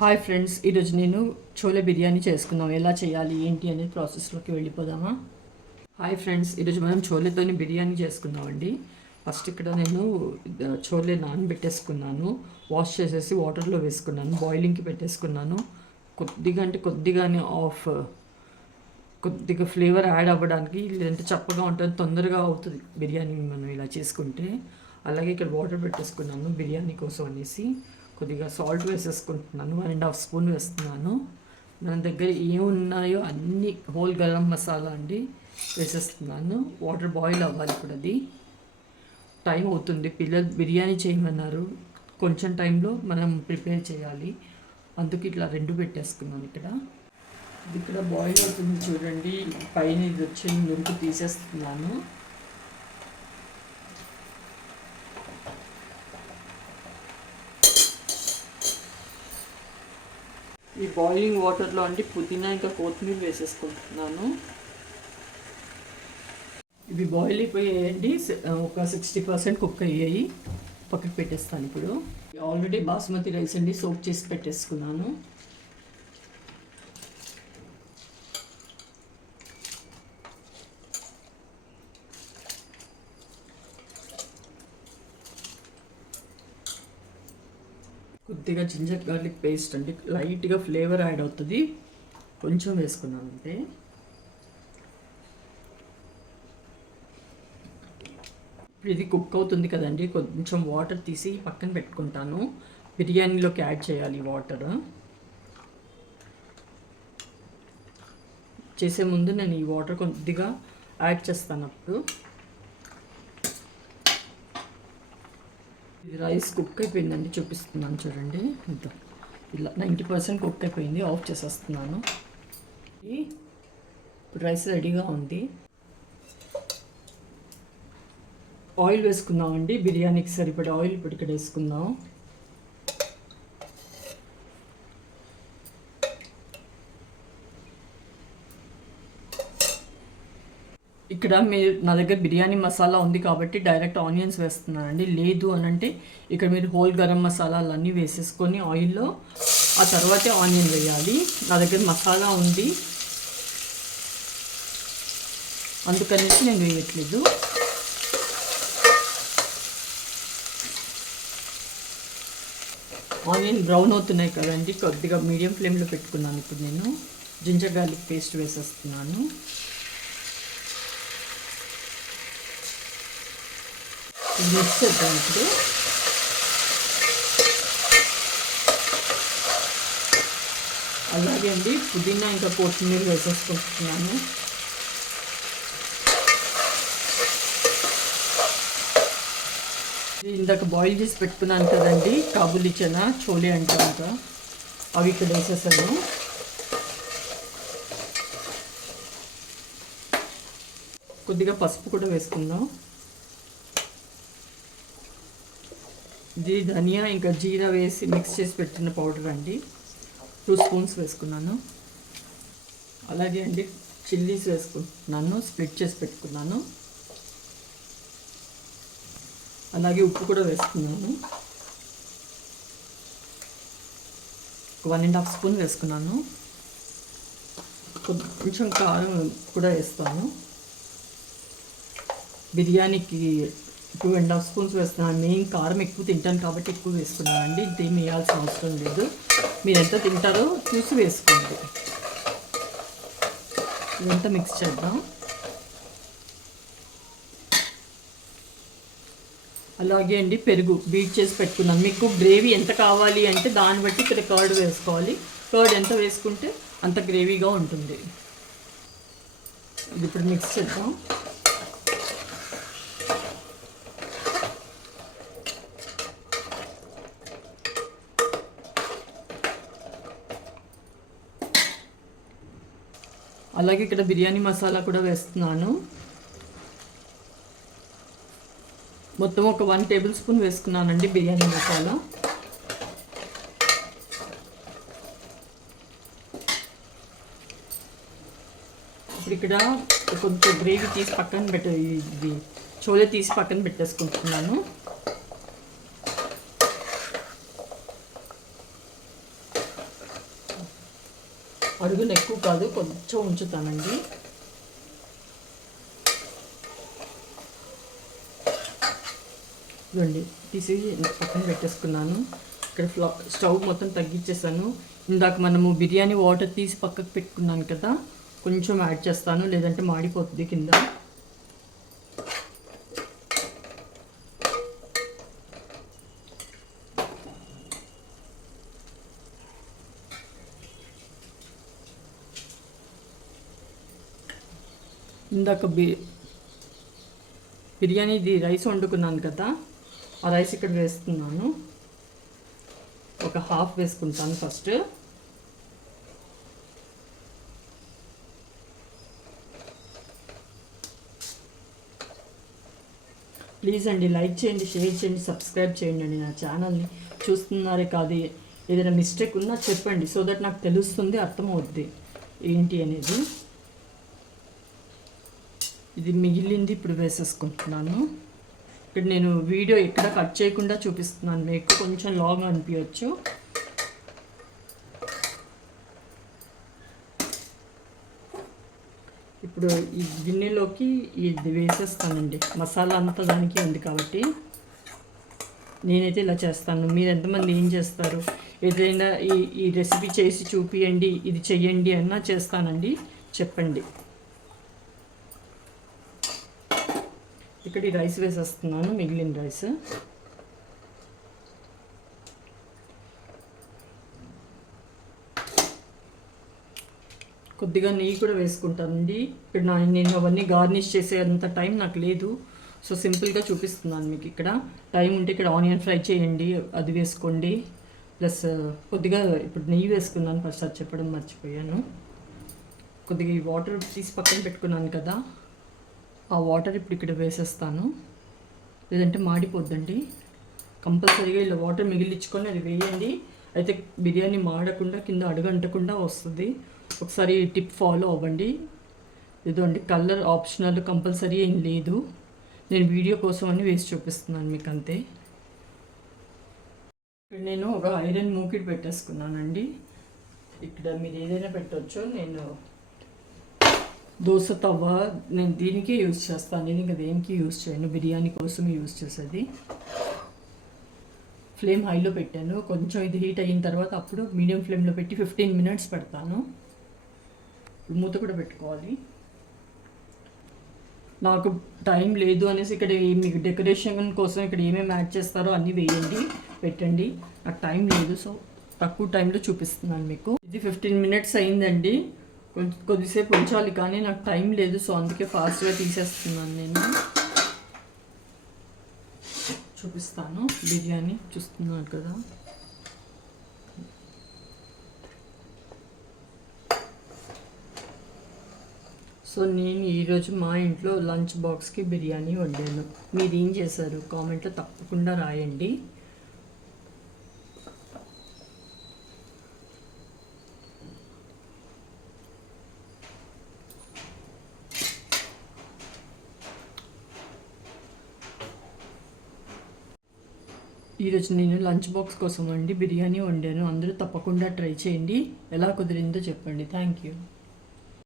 Hi friends ఈరోజు నేను చోలే బిర్యానీ చేసుకుందాం. ఎలా చేయాలి ఏంటి అనేది ప్రాసెస్లోకి వెళ్ళిపోదామా? హాయ్ ఫ్రెండ్స్ ఈరోజు మనం చోలేతోని బిర్యానీ చేసుకుందామండి. ఫస్ట్ ఇక్కడ నేను చోలే నానబెట్టేసుకున్నాను. వాష్ చేసేసి వాటర్లో వేసుకున్నాను. బాయిలింగ్కి పెట్టేసుకున్నాను. కొద్దిగా అంటే కొద్దిగానే ఆఫ్ కొద్దిగా ఫ్లేవర్ యాడ్ అవ్వడానికి లేదంటే చప్పగా ఉంటుంది తొందరగా అవుతుంది బిర్యానీ మనం ఇలా చేసుకుంటే. అలాగే ఇక్కడ వాటర్ పెట్టేసుకున్నాను బిర్యానీ కోసం అనేసి. కొద్దిగా సాల్ట్ వేసేసుకుంటున్నాను. వన్ అండ్ హాఫ్ స్పూన్ వేస్తున్నాను. మన దగ్గర ఏమున్నాయో అన్ని హోల్ గరం మసాలా అండి వేసేస్తున్నాను. వాటర్ బాయిల్ అవ్వాలి ఇప్పుడు అది. టైం అవుతుంది. పిల్లలు బిర్యానీ చేయమన్నారు. కొంచెం టైంలో మనం ప్రిపేర్ చేయాలి. అందుకు ఇట్లా రెండు పెట్టేసుకున్నాను ఇక్కడ. ఇది ఇక్కడ బాయిల్ అవుతుంది చూడండి. పైన ఇది వచ్చి నురుకు తీసేస్తున్నాను. ఈ బాయిలింగ్ వాటర్లో అండి పుదీనా ఇంకా కొత్తిమీర వేసేసుకుంటున్నాను. ఇవి బాయిల్ అయిపోయాయండి. ఒక సిక్స్టీ పర్సెంట్ కుక్ అయ్యాయి. పక్కకు పెట్టేస్తాను ఇప్పుడు. ఆల్రెడీ బాస్మతి రైస్ అండి సోప్ చేసి పెట్టేసుకున్నాను. కొద్దిగా జింజర్ గార్లిక్ పేస్ట్ అండి లైట్గా ఫ్లేవర్ యాడ్ అవుతుంది. కొంచెం వేసుకున్నాను అంతే. ఇప్పుడు ఇది కుక్ అవుతుంది కదండి కొంచెం వాటర్ తీసి పక్కన పెట్టుకుంటాను. బిర్యానీలోకి యాడ్ చేయాలి వాటర్. చేసే ముందు నేను ఈ వాటర్ కొద్దిగా యాడ్ చేస్తాను అప్పుడు. రైస్ కుక్ అయిపోయిందండి చూపిస్తున్నాను చూడండి. ఇద్దాం ఇలా నైంటీ పర్సెంట్ కుక్ అయిపోయింది ఆఫ్ చేసేస్తున్నాను. ఇప్పుడు రైస్ రెడీగా ఉంది. ఆయిల్ వేసుకుందామండి బిర్యానీకి సరిపడే ఆయిల్ ఇప్పుడు ఇక్కడ వేసుకుందాం. ఇక్కడ మీరు నా దగ్గర బిర్యానీ మసాలా ఉంది కాబట్టి డైరెక్ట్ ఆనియన్స్ వేస్తున్నానండి. లేదు అని అంటే ఇక్కడ మీరు హోల్ గరం మసాలాలు అన్నీ వేసేసుకొని ఆయిల్లో ఆ తర్వాతే ఆనియన్ వేయాలి. నా దగ్గర మసాలా ఉంది. అందుకనేసి నేను వేయట్లేదు. ఆనియన్ బ్రౌన్ అవుతున్నాయి కదండి. కొద్దిగా మీడియం ఫ్లేమ్లో పెట్టుకున్నాను ఇప్పుడు నేను. జింజర్ గార్లిక్ పేస్ట్ వేసేస్తున్నాను. మిక్స్ చేద్దాం ఇప్పుడు. అలాగే అండి పుదీనా ఇంకా కొత్తిమీర వేసేసుకుంటున్నాను. ఇందాక బాయిల్ చేసి పెట్టుకున్నాను కదండి కాబులి చనా చోలే అంటారు కదా అవి ఇక్కడ వేసేసాను. కొద్దిగా పసుపు కూడా వేసుకుందాం. ఇది ధనియా ఇంకా జీరా వేసి మిక్స్ చేసి పెట్టిన పౌడర్ అండి. టూ స్పూన్స్ వేసుకున్నాను. అలాగే అండి చిల్లీస్ వేసుకుంటున్నాను స్ప్లిట్ చేసి పెట్టుకున్నాను. అలాగే ఉప్పు కూడా వేసుకున్నాను. వన్ అండ్ హాఫ్ స్పూన్ వేసుకున్నాను. కొంచెం కారం కూడా వేస్తాను. బిర్యానీకి టూ అండ్ హాఫ్ స్పూన్స్ వేస్తున్నాను. నేను కారం ఎక్కువ తింటాను కాబట్టి ఎక్కువ వేసుకున్నాను అండి. ఇంకేం వేయాల్సిన అవసరం లేదు. మీరు ఎంత తింటారో చూసి వేసుకోండి. ఇదంతా మిక్స్ చేద్దాం. అలాగే అండి పెరుగు బీట్ చేసి పెట్టుకున్నాను మీకు గ్రేవీ ఎంత కావాలి అంటే దాన్ని బట్టి ఇక్కడ కర్డ్ వేసుకోవాలి. కర్డ్ ఎంత వేసుకుంటే అంత గ్రేవీగా ఉంటుంది. ఇది ఇప్పుడు మిక్స్ చేద్దాం. అలాగే ఇక్కడ బిర్యానీ మసాలా కూడా వేస్తున్నాను. మొత్తం ఒక వన్ టేబుల్ స్పూన్ వేసుకున్నానండి బిర్యానీ మసాలా. ఇప్పుడు ఇక్కడ కొంచెం గ్రేవీ తీసి పక్కన పెట్ట ఇది చోలే తీసి పక్కన పెట్టేసుకుంటున్నాను. అడుగున ఎక్కువ కాదు కొంచెం ఉంచుతానండి. ఇవ్వండి తీసి పక్కన పెట్టేసుకున్నాను. ఇక్కడ ఫ్లా స్టవ్ మొత్తం తగ్గించేసాను ఇందాక మనము బిర్యానీ వాటర్ తీసి పక్కకు పెట్టుకున్నాను కదా కొంచెం యాడ్ చేస్తాను లేదంటే మాడిపోతుంది కింద. ఇందాక బి బిర్యానీది రైస్ వండుకున్నాను కదా ఆ రైస్ ఇక్కడ వేస్తున్నాను. ఒక హాఫ్ వేసుకుంటాను ఫస్ట్. ప్లీజ్ అండి లైక్ చేయండి షేర్ చేయండి సబ్స్క్రైబ్ చేయండి అండి నా ఛానల్ని. చూస్తున్నారే కాదు ఏదైనా మిస్టేక్ ఉన్నా చెప్పండి సో దట్ నాకు తెలుస్తుంది అర్థమవుద్ది. ఏంటి అనేది. ఇది మిగిలింది ఇప్పుడు వేసేసుకుంటున్నాను. ఇక్కడ నేను వీడియో ఎక్కడ కట్ చేయకుండా చూపిస్తున్నాను. మీకు కొంచెం లాంగ్ అనిపించవచ్చు ఇప్పుడు ఈ గిన్నెలోకి ఇది వేసేస్తానండి. మసాలా అంతా దానికి ఉంది కాబట్టి నేనైతే ఇలా చేస్తాను. మీరు ఎంతమంది ఏం చేస్తారు? ఏదైనా ఈ ఈ రెసిపీ చేసి చూపియండి ఇది చెయ్యండి అన్నా చేస్తానండి. చెప్పండి. ఇక్కడ ఈ రైస్ వేసేస్తున్నాను మిగిలిన రైస్. కొద్దిగా నెయ్యి కూడా వేసుకుంటానండి. ఇక్కడ నా నేను అవన్నీ గార్నిష్ చేసే అంత టైం నాకు లేదు. సో సింపుల్గా చూపిస్తున్నాను మీకు ఇక్కడ. టైం ఉంటే ఇక్కడ ఆనియన్ ఫ్రై చేయండి అది వేసుకోండి. ప్లస్ కొద్దిగా ఇప్పుడు నెయ్యి వేసుకున్నాను ఫస్ట్ అది చెప్పడం మర్చిపోయాను. కొద్దిగా ఈ వాటర్ తీసి పక్కన పెట్టుకున్నాను కదా. ఆ వాటర్ ఇప్పుడు ఇక్కడ వేసేస్తాను. లేదంటే మాడిపోద్దండి. కంపల్సరీగా ఇలా వాటర్ మిగిలించుకొని అది వేయండి. అయితే బిర్యానీ మాడకుండా కింద అడుగంటకుండా వస్తుంది. ఒకసారి టిప్ ఫాలో అవ్వండి. ఇదండి కలర్ ఆప్షనల్ కంపల్సరీ ఏం లేదు. నేను వీడియో కోసం అని వేసి చూపిస్తున్నాను మీకు అంతే ఇక్కడ నేను ఒక ఐరన్ మూకిడి పెట్టేసుకున్నానండి. ఇక్కడ మీరు ఏదైనా పెట్టవచ్చు నేను దోశ తవ్వ నేను దీనికే యూజ్ చేస్తాను. నేను ఇంకా దేనికి యూజ్ చేయను? బిర్యానీ కోసం యూజ్ చేసేది. ఫ్లేమ్ హైలో పెట్టాను. కొంచెం ఇది హీట్ అయిన తర్వాత అప్పుడు మీడియం ఫ్లేమ్లో పెట్టి ఫిఫ్టీన్ మినిట్స్ పెడతాను. మూత కూడా పెట్టుకోవాలి. నాకు టైం లేదు అనేసి ఇక్కడ మీకు డెకరేషన్ కోసం ఇక్కడ ఏమేమి యాడ్ చేస్తారో అన్నీ వేయండి పెట్టండి. నాకు టైం లేదు సో తక్కువ టైంలో చూపిస్తున్నాను మీకు. ఇది ఫిఫ్టీన్ మినిట్స్ అయిందండి. కొద్దిసేపు ఉంచాలి కానీ నాకు టైం లేదు సో అందుకే ఫాస్ట్గా తీసేస్తున్నాను నేను. చూపిస్తాను. బిర్యానీ చూస్తున్నాను కదా. సో నేను ఈరోజు మా ఇంట్లో లంచ్ బాక్స్కి బిర్యానీ వండాను. మీరు ఏం చేశారు? కామెంట్లో తప్పకుండా రాయండి. ఈరోజు నేను లంచ్ బాక్స్ కోసం అండి బిర్యానీ వండాను. అందరూ తప్పకుండా ట్రై చేయండి. ఎలా కుదిరిందో చెప్పండి. Thank you.